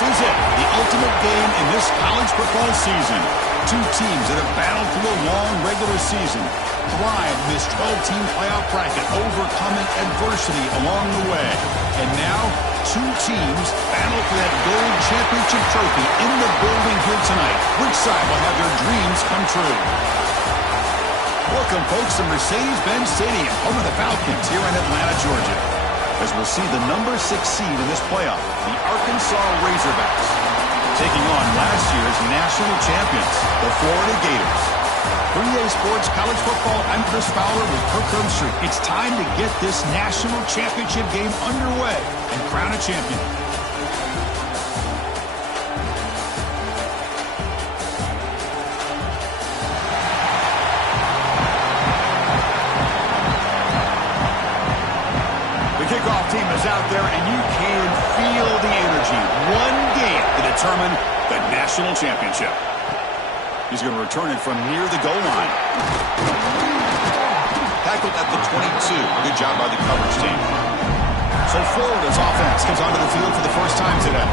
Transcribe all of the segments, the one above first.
is it, the ultimate game in this college football season. Two teams that have battled through a long regular season, thrived in this 12-team playoff bracket, overcoming adversity along the way. And now, two teams battle for that gold championship trophy in the building here tonight. Which side will have their dreams come true? Welcome, folks, to Mercedes-Benz Stadium, home of the Falcons here in Atlanta, Georgia, as we'll see the number 6 seed in this playoff, the Arkansas Razorbacks, taking on last year's national champions, the Florida Gators. For EA Sports College Football, I'm Chris Fowler with Kirk Herbstreit. It's time to get this national championship game underway and crown a champion. Kickoff team is out there, and you can feel the energy. One game to determine the national championship. He's going to return it from near the goal line. Tackled at the 22. Good job by the coverage team. So Florida's offense comes onto the field for the first time today.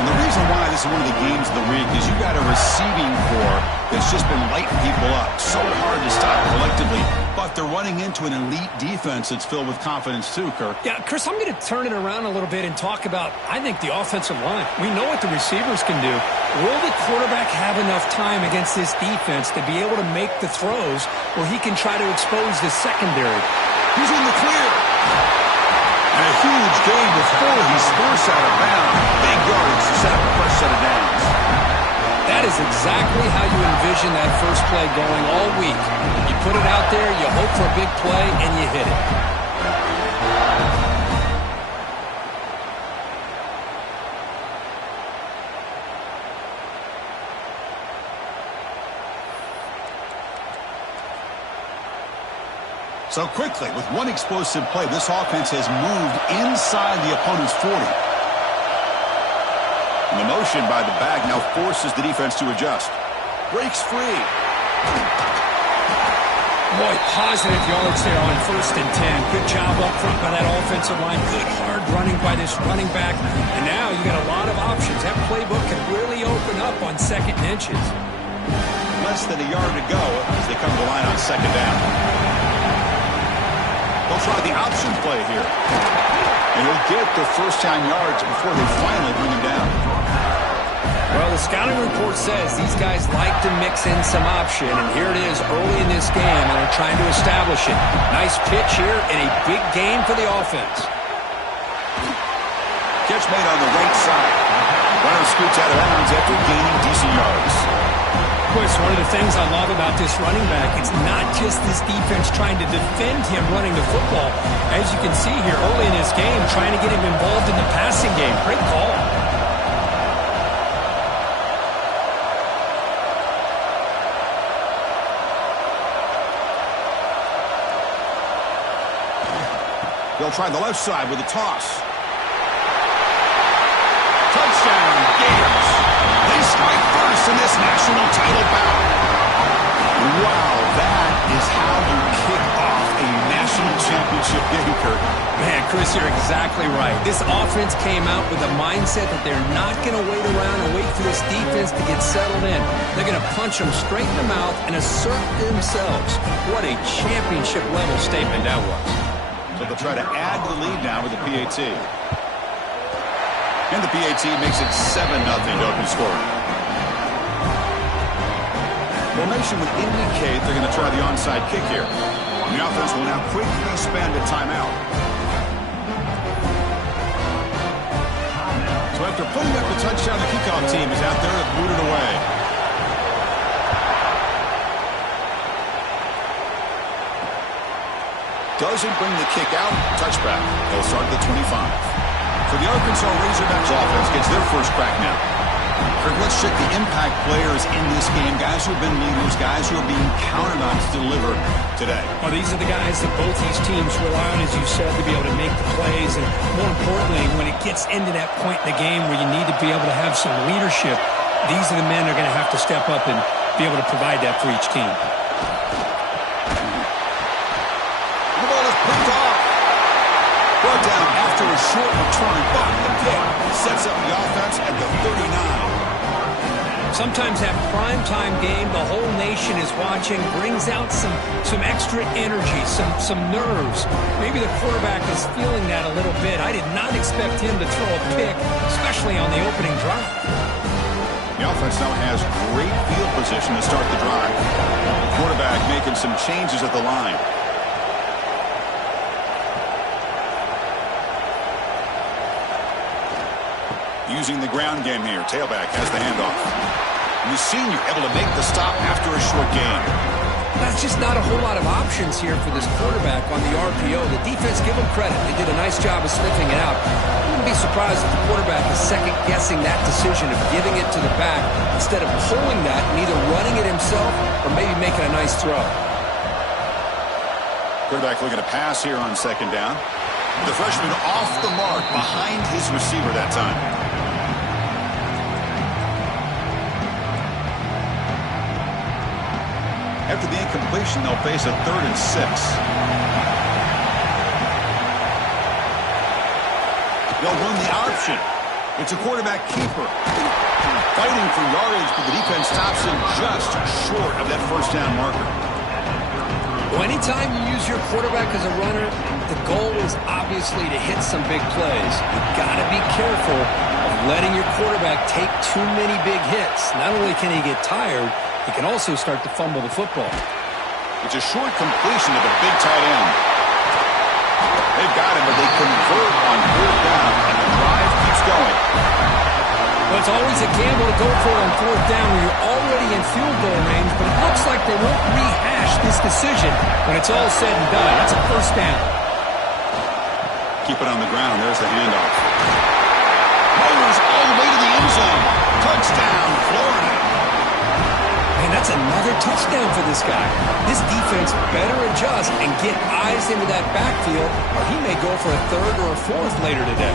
And the reason why this is one of the games of the week is you got a receiving corps that's just been lighting people up. So hard to stop collectively. But they're running into an elite defense that's filled with confidence too, Kirk. Yeah, Chris, I'm going to turn it around a little bit and talk about, I think, the offensive line. We know what the receivers can do. Will the quarterback have enough time against this defense to be able to make the throws where he can try to expose the secondary? He's in the clear. And a huge gain before he spurts out of bounds. Big yardage to set up the first set of downs. That is exactly how you envision that first play going all week. You put it out there, you hope for a big play, and you hit it. So quickly, with one explosive play, this offense has moved inside the opponent's 40. And the motion by the back now forces the defense to adjust. Breaks free. Boy, positive yards there on 1st and 10. Good job up front by that offensive line. Good hard running by this running back. And now you got a lot of options. That playbook can really open up on 2nd and inches. Less than a yard to go as they come to the line on 2nd down. They'll try the option play here. And he'll get the first-down yards before they finally bring him down. Well, the scouting report says these guys like to mix in some option, and here it is early in this game, and they're trying to establish it. Nice pitch here, and a big game for the offense. Catch made on the right side. Runner scoots out of bounds after gaining decent yards. Chris, one of the things I love about this running back, it's not just this defense trying to defend him running the football. As you can see here early in this game, trying to get him involved in the passing game. Great call. They'll try the left side with a toss. Touchdown, Gators. They strike first in this national title bout. Wow, that is how you kick off a national championship game, Kirk. Man, Chris, you're exactly right. This offense came out with a mindset that they're not going to wait around and wait for this defense to get settled in. They're going to punch them straight in the mouth and assert themselves. What a championship-level statement that was. So they'll try to add to the lead now with the PAT. And the PAT makes it 7-0 to open scoring. Formation would indicate they're going to try the onside kick here. And the offense will now quickly spend a timeout. So after putting up the touchdown, the kickoff team is out there to boot it away. Doesn't bring the kick out. Touchback. They'll start at the 25. So the Arkansas Razorbacks offense gets their first crack now. Kirk, let's check the impact players in this game. Guys who have been leaders, guys who are being counted on to deliver today. Well, these are the guys that both these teams rely on, as you said, to be able to make the plays. And more importantly, when it gets into that point in the game where you need to be able to have some leadership, these are the men that are going to have to step up and be able to provide that for each team. The ball is picked off. Brought down after a short return, but the pick sets up the offense at the Sometimes that primetime game, the whole nation is watching, brings out some extra energy, some nerves. Maybe the quarterback is feeling that a little bit. I did not expect him to throw a pick, especially on the opening drive. The offense now has great field position to start the drive. Quarterback making some changes at the line. Using the ground game here. Tailback has the handoff. And the senior able to make the stop after a short gain. That's just not a whole lot of options here for this quarterback on the RPO. The defense, give them credit. They did a nice job of sniffing it out. I wouldn't be surprised if the quarterback is second-guessing that decision of giving it to the back instead of pulling that and either running it himself or maybe making a nice throw. Quarterback looking to pass here on second down. The freshman off the mark behind his receiver that time. After the incompletion, they'll face a 3rd and 6. They'll run the option. It's a quarterback keeper. Fighting for yardage, but the defense stops him just short of that first down marker. Well, anytime you use your quarterback as a runner, the goal is obviously to hit some big plays. You've got to be careful of letting your quarterback take too many big hits. Not only can he get tired, he can also start to fumble the football. It's a short completion of a big tight end. They've got him, but they convert on 4th down, and the drive keeps going. Well, it's always a gamble to go for it on 4th down when you're already in field goal range, but it looks like they won't rehash this decision when it's all said and done. That's a 1st down. Keep it on the ground. There's the handoff. Fires all the way to the end zone. Touchdown, Florida. And that's another touchdown for this guy. This defense better adjust and get eyes into that backfield, or he may go for a 3rd or a 4th later today.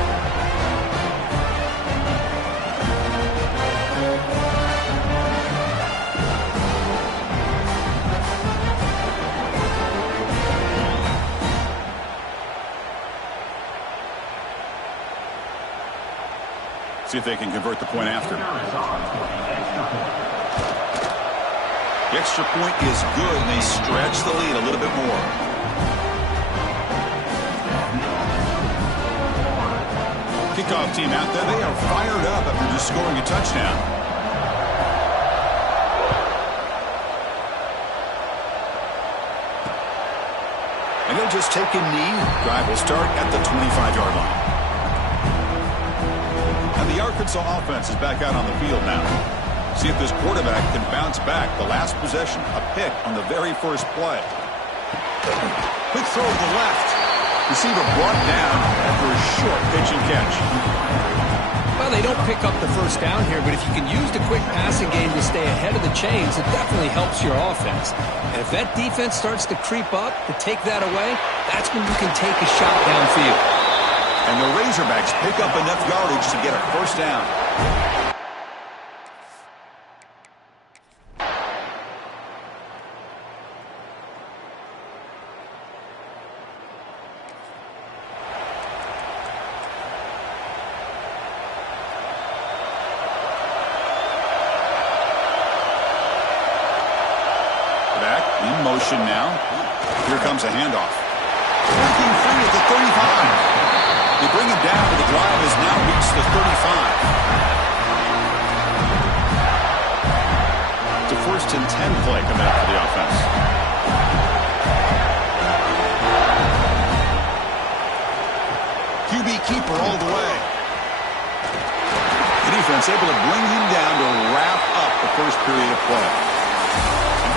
See if they can convert the point after. The extra point is good, and they stretch the lead a little bit more. Kickoff team out there. They are fired up after just scoring a touchdown. And they'll just take a knee. Drive will start at the 25-yard line. And the Arkansas offense is back out on the field now. See if this quarterback can bounce back. The last possession, a pick on the very first play. Quick throw to the left. Receiver brought down after a short pitch and catch. Well, they don't pick up the 1st down here, but if you can use the quick passing game to stay ahead of the chains, it definitely helps your offense. And if that defense starts to creep up to take that away, that's when you can take a shot downfield. And the Razorbacks pick up enough yardage to get a 1st down. In motion now. Here comes a handoff. Breaking free at the 35. They bring him down, but the drive has now reached the 35. It's a 1st and 10 play coming up for the offense. QB keeper all the way. The defense able to bring him down to wrap up the first period of play.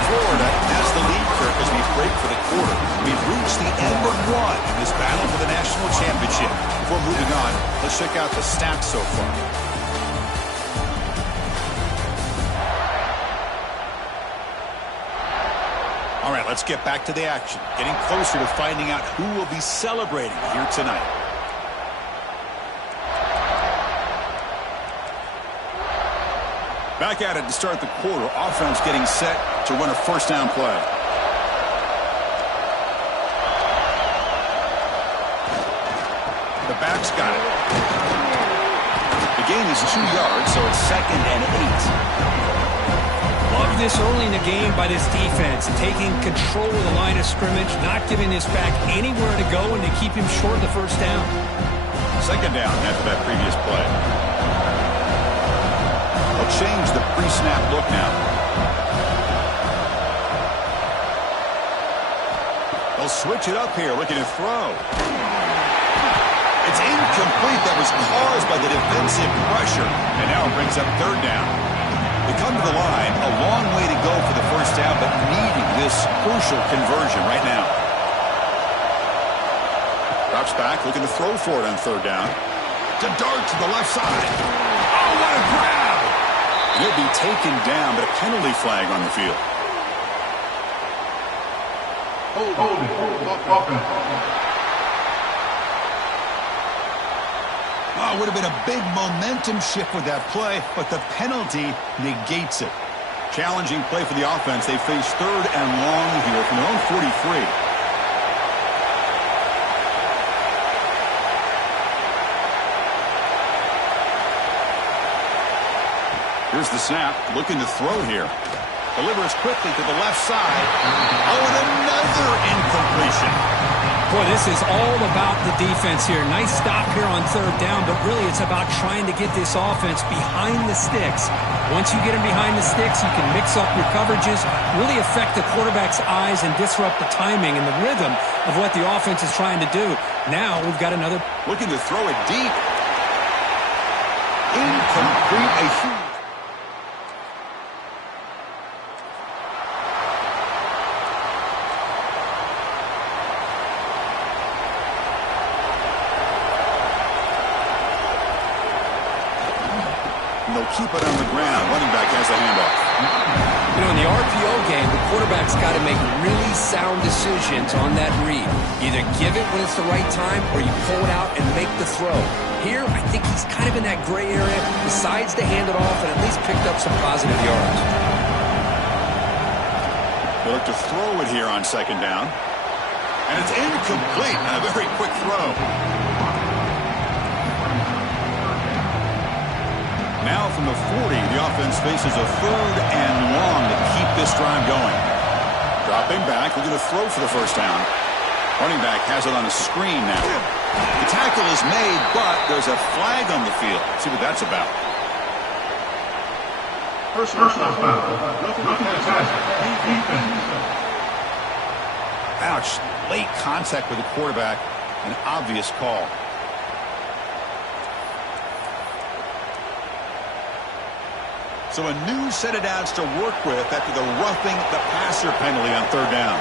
Florida has the lead, Kirk, as we break for the quarter. We've reached the end of one in this battle for the national championship. Before moving on, let's check out the stats so far. All right, let's get back to the action. Getting closer to finding out who will be celebrating here tonight. Back at it to start the quarter. Offense getting set to run a 1st down play. The back's got it. The gain is 2 yards, so it's 2nd and 8. Love this early in the game by this defense, taking control of the line of scrimmage, not giving this back anywhere to go, and they keep him short of the first down. 2nd down after that previous play. They'll change the pre-snap look now. They'll switch it up here, looking to throw. It's incomplete. That was caused by the defensive pressure, and now it brings up 3rd down. They come to the line, a long way to go for the first down, but needing this crucial conversion right now. Drops back, looking to throw for it on 3rd down. To dart to the left side. Oh, what a grab! He'll be taken down, but a penalty flag on the field. Hold it. Oh, it would have been a big momentum shift with that play, but the penalty negates it. Challenging play for the offense. They face 3rd and long here from their own 43. Here's the snap, looking to throw here. Delivers quickly to the left side. Oh, and another incompletion. Boy, this is all about the defense here. Nice stop here on 3rd down, but really it's about trying to get this offense behind the sticks. Once you get them behind the sticks, you can mix up your coverages, really affect the quarterback's eyes and disrupt the timing and the rhythm of what the offense is trying to do. Now we've got another. Looking to throw it deep. Incomplete. A huge. They'll keep it on the ground. Running back has the handoff. You know, in the RPO game, the quarterback's got to make really sound decisions on that read. Either give it when it's the right time or you pull it out and make the throw. Here, I think he's kind of in that gray area, decides to hand it off and at least picked up some positive yards. They look to throw it here on 2nd down. And it's incomplete. And a very quick throw. Now from the 40, the offense faces a 3rd and long to keep this drive going. Dropping back, looking to throw for the first down. Running back has it on a screen now. The tackle is made, but there's a flag on the field. Let's see what that's about. Personal foul. Ouch. Late contact with the quarterback. An obvious call. So a new set of downs to work with after the roughing the passer penalty on 3rd down.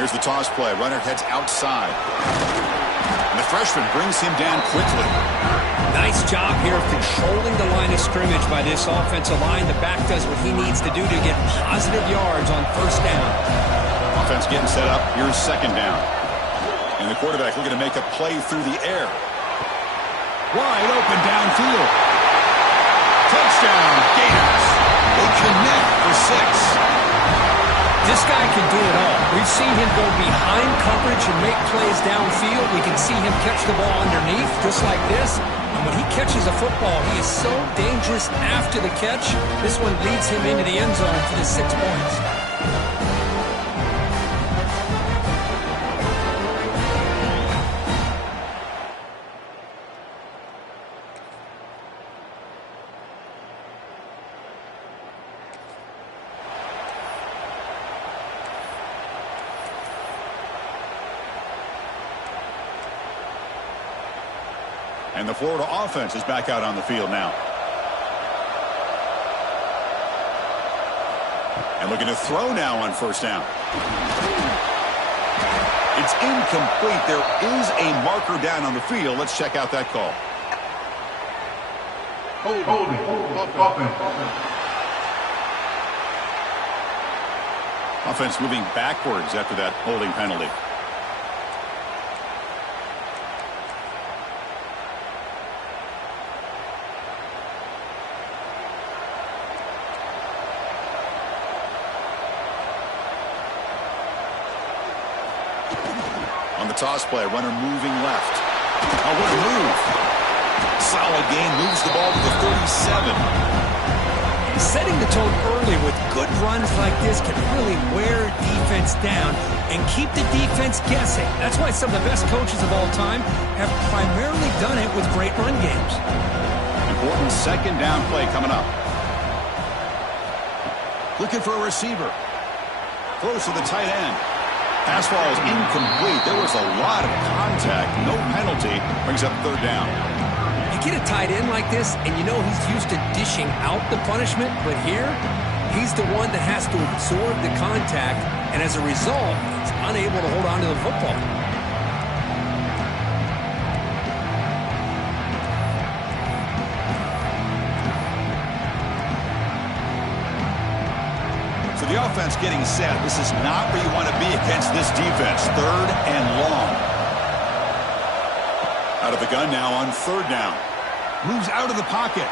Here's the toss play. Runner heads outside. And the freshman brings him down quickly. Nice job here of controlling the line of scrimmage by this offensive line. The back does what he needs to do to get positive yards on 1st down. Offense getting set up. Here's 2nd down. And the quarterback looking to make a play through the air. Wide open downfield. Touchdown, Gators. They connect for 6. This guy can do it all. We've seen him go behind coverage and make plays downfield. We can see him catch the ball underneath, just like this. And when he catches a football, he is so dangerous after the catch. This one leads him into the end zone for the 6 points. And the Florida offense is back out on the field now. And looking to throw now on 1st down. It's incomplete. There is a marker down on the field. Let's check out that call. Hold it. Offense moving backwards after that holding penalty. On the toss play, runner moving left. Oh, what a move. Solid gain, moves the ball to the 37. Setting the tone early with good runs like this can really wear defense down and keep the defense guessing. That's why some of the best coaches of all time have primarily done it with great run games. Important second down play coming up. Looking for a receiver. Throws to the tight end. Pass ball is incomplete. There was a lot of contact. No penalty. Brings up third down. You get a tight end like this, and you know he's used to dishing out the punishment, but here, he's the one that has to absorb the contact, and as a result, he's unable to hold on to the football. So the offense getting set. This is not where you want to be against this defense. Third and long. Out of the gun now on third down. Moves out of the pocket.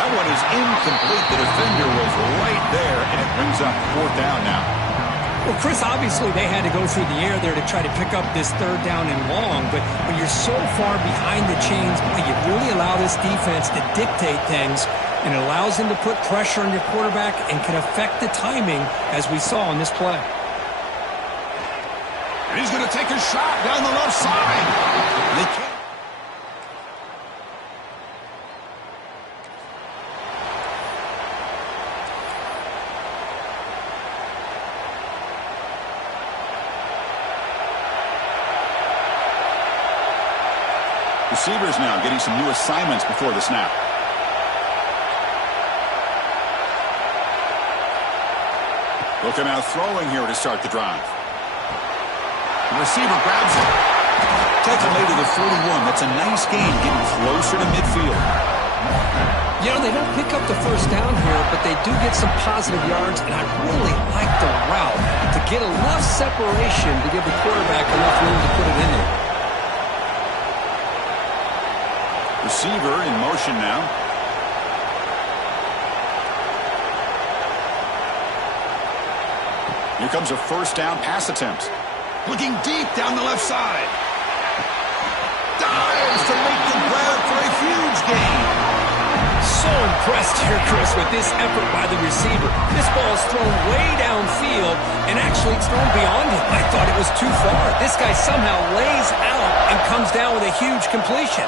That one is incomplete. The defender was right there, and it brings up fourth down now. Well, Chris, obviously they had to go through the air there to try to pick up this third down and long, but when you're so far behind the chains, boy, you really allow this defense to dictate things, and it allows them to put pressure on your quarterback and can affect the timing, as we saw on this play. And he's going to take a shot down the left side. They can't. Receivers now getting some new assignments before the snap. Looking out throwing here to start the drive. The receiver grabs it. Taken away to the 41. That's a nice gain, getting closer to midfield. You know, they don't pick up the first down here, but they do get some positive yards, and I really like the route to get enough separation to give the quarterback enough room to put it in there. Receiver in motion now. Here comes a first down pass attempt. Looking deep down the left side. Dives to make the grab for a huge gain. So impressed here, Chris, with this effort by the receiver. This ball is thrown way downfield, and actually it's thrown beyond him. I thought it was too far. This guy somehow lays out and comes down with a huge completion.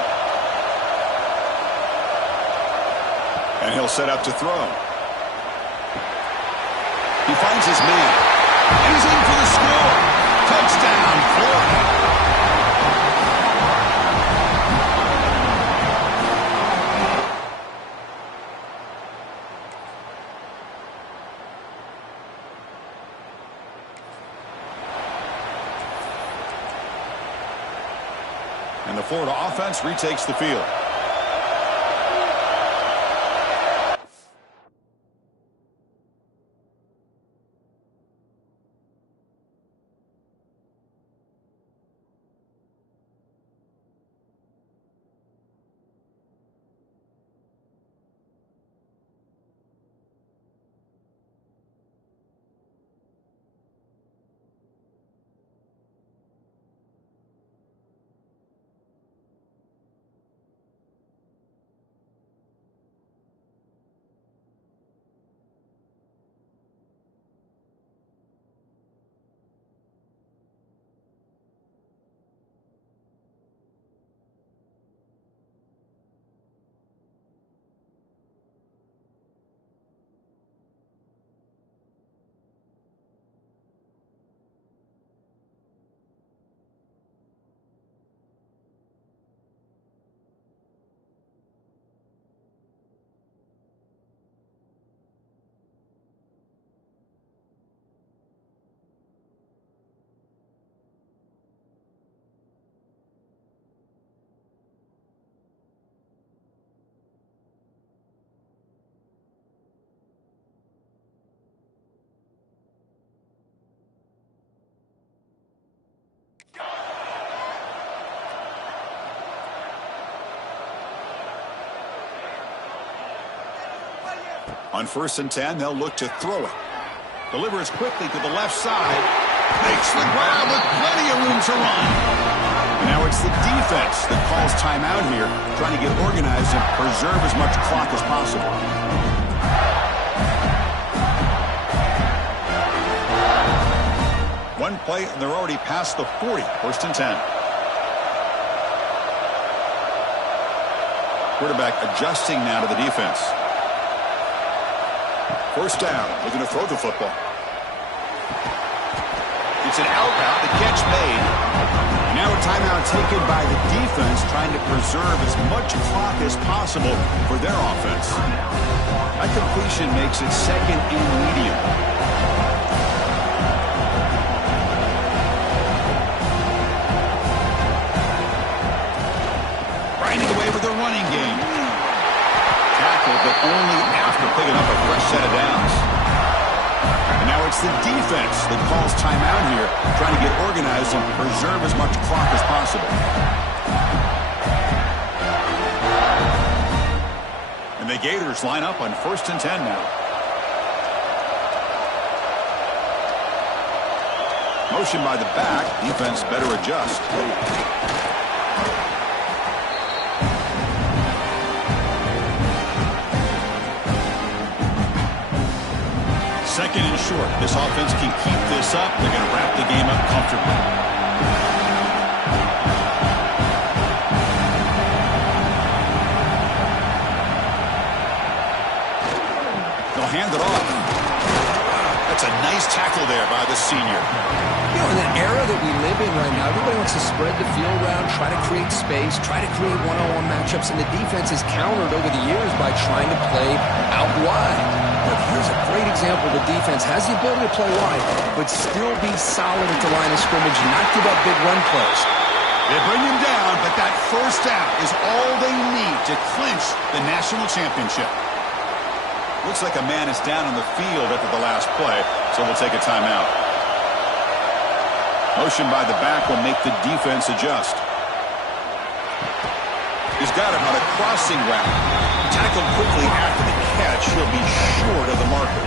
And he'll set up to throw. He finds his man. And he's in for the score. Touchdown, Florida. And the Florida offense retakes the field. On 1st and 10, they'll look to throw it. Delivers quickly to the left side. Makes the grab with plenty of to run. And now it's the defense that calls timeout here, trying to get organized and preserve as much clock as possible. One play, and they're already past the 40. First and 10. Quarterback adjusting now to the defense. First down. Looking to throw the football. It's an outbound. The catch made. Now a timeout taken by the defense, trying to preserve as much clock as possible for their offense. That completion makes it second and medium. Grinding away with the running game. Tackle, but only after picking up a fresh set of downs. And now it's the defense that calls timeout here, trying to get organized and preserve as much clock as possible. And the Gators line up on first and 10 now. Motion by the back. Defense better adjust. Second and short. This offense can keep this up. They're going to wrap the game up comfortably. They'll hand it off. That's a nice tackle there by the senior. You know, in the era that we live in right now, everybody wants to spread the field around, try to create space, try to create one-on-one matchups, and the defense is countered over the years by trying to play out wide. But here's a great example. The defense has the ability to play wide, but still be solid at the line of scrimmage and not give up big run plays. They bring him down, but that first down is all they need to clinch the national championship. Looks like a man is down on the field after the last play, so we'll take a timeout. Motion by the back will make the defense adjust. He's got him on a crossing route. Tackled quickly after the catch. He'll be short of the marker.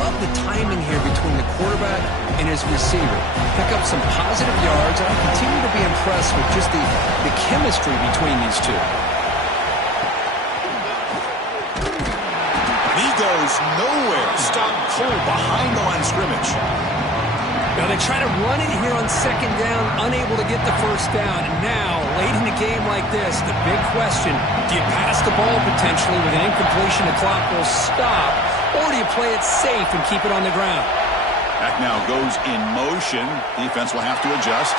Love the timing here between the quarterback and his receiver. Pick up some positive yards, and I continue to be impressed with just the chemistry between these two. He goes nowhere. Stop cold behind the line of scrimmage. Now they try to run it here on second down, unable to get the first down. And now, late in a game like this, the big question, do you pass the ball potentially with an incompletion, the clock will stop, or do you play it safe and keep it on the ground? Back now goes in motion. Defense will have to adjust.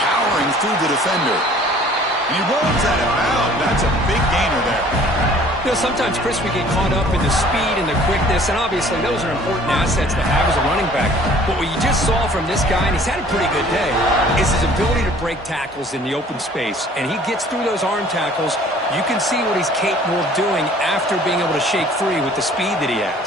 Powering through the defender. He rolls out of bounds. That's a big gainer there. You know, sometimes, Chris, we get caught up in the speed and the quickness, and obviously those are important assets to have as a running back. But what you just saw from this guy, and he's had a pretty good day, is his ability to break tackles in the open space. And he gets through those arm tackles. You can see what he's capable of doing after being able to shake free with the speed that he has.